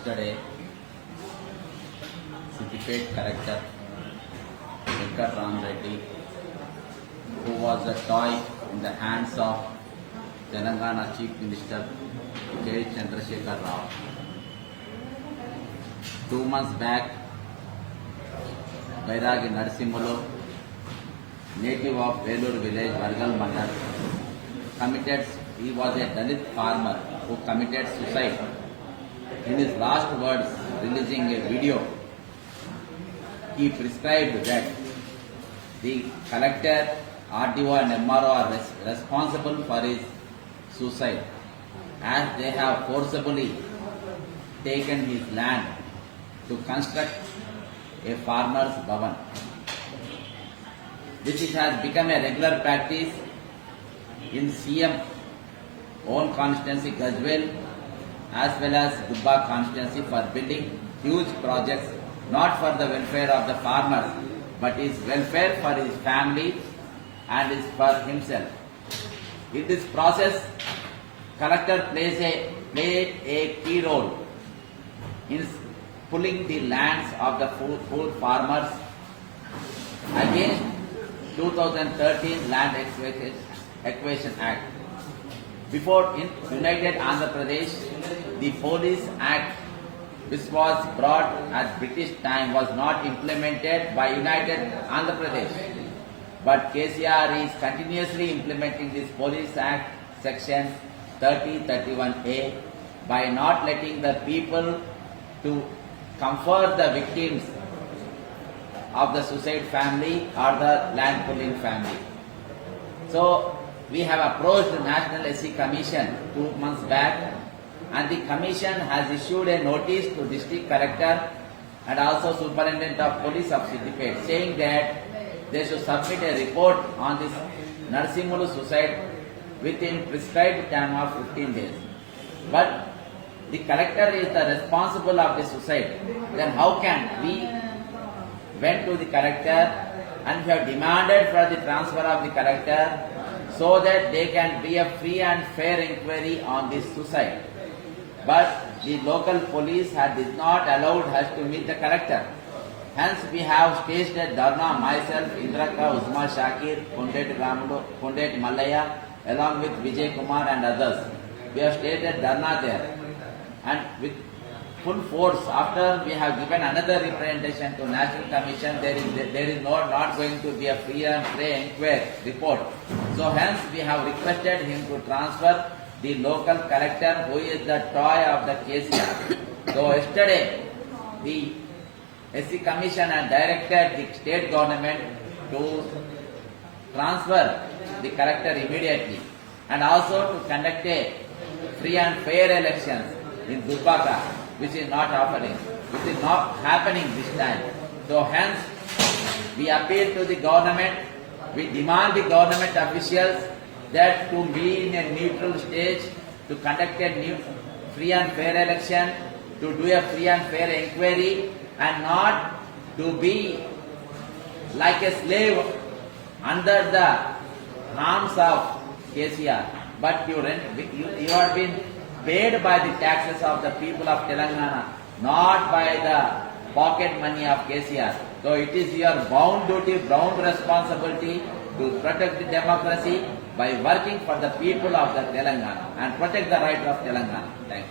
Yesterday, Siddipet Collector Venkat Ram Reddy, who was a toy in the hands of Telangana Chief Minister J. Chandrasekhar Rao. 2 months back, Bairagi Narasimhulu, native of Velur village, Vargal Mandal, he was a Dalit farmer who committed suicide. In his last words, releasing a video, he prescribed that the collector, RDO and MRO are responsible for his suicide, as they have forcibly taken his land to construct a farmer's bhavan. This has become a regular practice in CM own constituency Gajwel as well as Dubba constituency for building huge projects not for the welfare of the farmers but his welfare for his family and is for himself. In this process, collector played a key role in pulling the lands of the poor farmers against 2013 Land Acquisition Act. Before in United Andhra Pradesh, the Police Act, which was brought at British time, was not implemented by United Andhra Pradesh. But KCR is continuously implementing this Police Act section 3031A by not letting the people to comfort the victims of the suicide family or the land pulling family. So we have approached the National SC Commission 2 months back, and the Commission has issued a notice to District Collector and also Superintendent of Police of Siddipet saying that they should submit a report on this Narasimhulu suicide within prescribed time of 15 days. But the collector is the responsible of the suicide. Then how can we went to the collector and we have demanded for the transfer of the collector so that they can be a free and fair inquiry on this suicide. But the local police did not allow us to meet the collector. Hence we have staged a dharna, myself, Indraka, Uzma Shakir, Pundet Ramudu, Pundet Malaya, along with Vijay Kumar and others. We have staged a dharna there. And with full force, after we have given another representation to National Commission, there is not going to be a free and fair inquiry report. So hence we have requested him to transfer the local collector who is the toy of the KCR. So yesterday the SC Commission had directed the state government to transfer the collector immediately and also to conduct a free and fair elections in Durbaka, which is not happening this time. So hence we appeal to the government, we demand the government officials that to be in a neutral stage, to conduct a free and fair election, to do a free and fair inquiry, and not to be like a slave under the arms of KCR. But you have been paid by the taxes of the people of Telangana, not by the pocket money of KCR. So it is your bound duty, bound responsibility to protect the democracy by working for the people of the Telangana and protect the right of Telangana. Thank you.